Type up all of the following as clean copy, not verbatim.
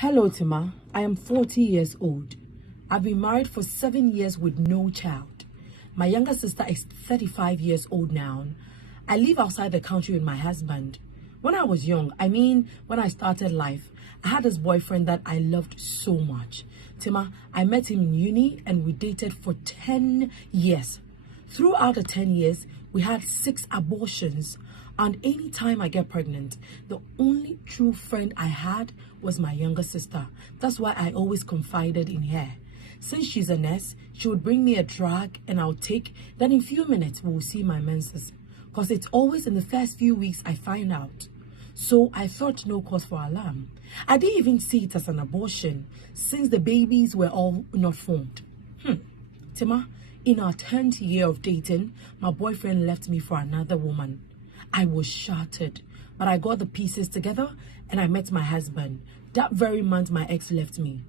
Hello, Tima. I am 40 years old. I've been married for 7 years with no child. My younger sister is 35 years old now. I live outside the country with my husband. When I was young, when I started life, I had this boyfriend that I loved so much. Tima, I met him in uni and we dated for 10 years. Throughout the 10 years, we had 6 abortions. And anytime I get pregnant, the only true friend I had was my younger sister. That's why I always confided in her. Since she's a nurse, she would bring me a drug and I'll take. Then in a few minutes, we'll see my menses. Because it's always in the first few weeks I find out. So I thought no cause for alarm. I didn't even see it as an abortion since the babies were all not formed. Tima, in our 10th year of dating, my boyfriend left me for another woman. I was shattered, but I got the pieces together and I met my husband. That very month, my ex left me.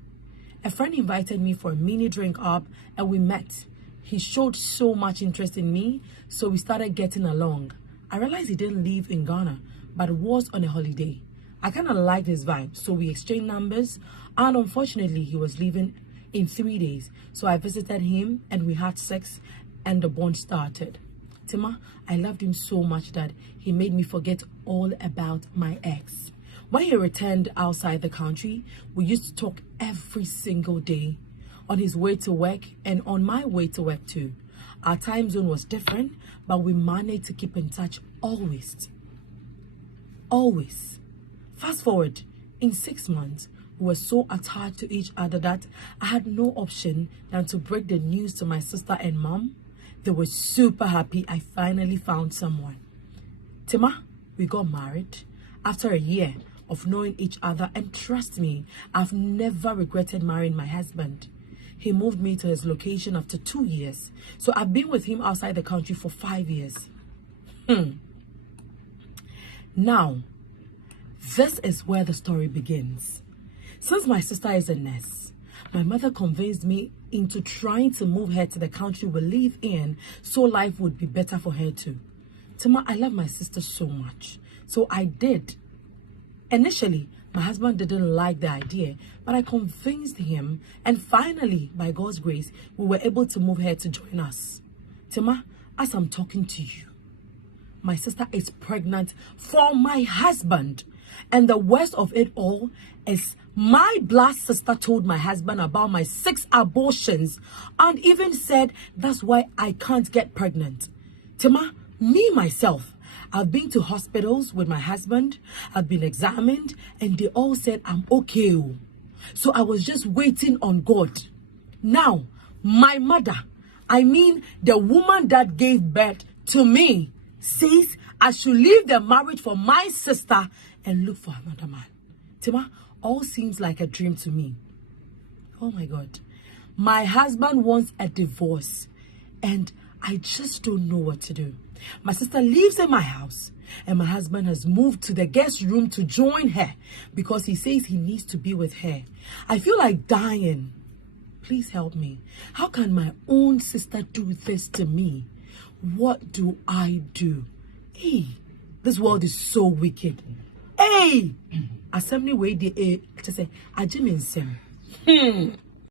A friend invited me for a mini drink up and we met. He showed so much interest in me, so we started getting along. I realized he didn't live in Ghana, but was on a holiday. I kind of liked his vibe, so we exchanged numbers, and unfortunately, he was leaving in 3 days. So I visited him and we had sex and the bond started. Tima, I loved him so much that he made me forget all about my ex. When he returned outside the country, we used to talk every single day, on his way to work and on my way to work too. Our time zone was different, but we managed to keep in touch always. Always. Fast forward, in 6 months, we were so attached to each other that I had no option than to break the news to my sister and mom. They were super happy I finally found someone. Tima, we got married after a year of knowing each other, and trust me, I've never regretted marrying my husband. He moved me to his location after 2 years, so I've been with him outside the country for 5 years. Now, this is where the story begins. Since my sister is a nurse, my mother convinced me into trying to move her to the country we live in so life would be better for her too. Tima, I love my sister so much, so I did. Initially, my husband didn't like the idea, but I convinced him, and finally, by God's grace, we were able to move her to join us. Tima, as I'm talking to you, my sister is pregnant for my husband. And the worst of it all is my blood sister told my husband about my 6 abortions and even said that's why I can't get pregnant. Tima, me myself, I've been to hospitals with my husband, I've been examined, and they all said I'm okay. So I was just waiting on God. Now, my mother, the woman that gave birth to me, says I should leave the marriage for my sister and look for another man. Tima, all seems like a dream to me. Oh my God. My husband wants a divorce and I just don't know what to do. My sister lives in my house and my husband has moved to the guest room to join her because he says he needs to be with her. I feel like dying. Please help me. How can my own sister do this to me? What do I do? Hey, this world is so wicked. Hey, assembly way the just say, I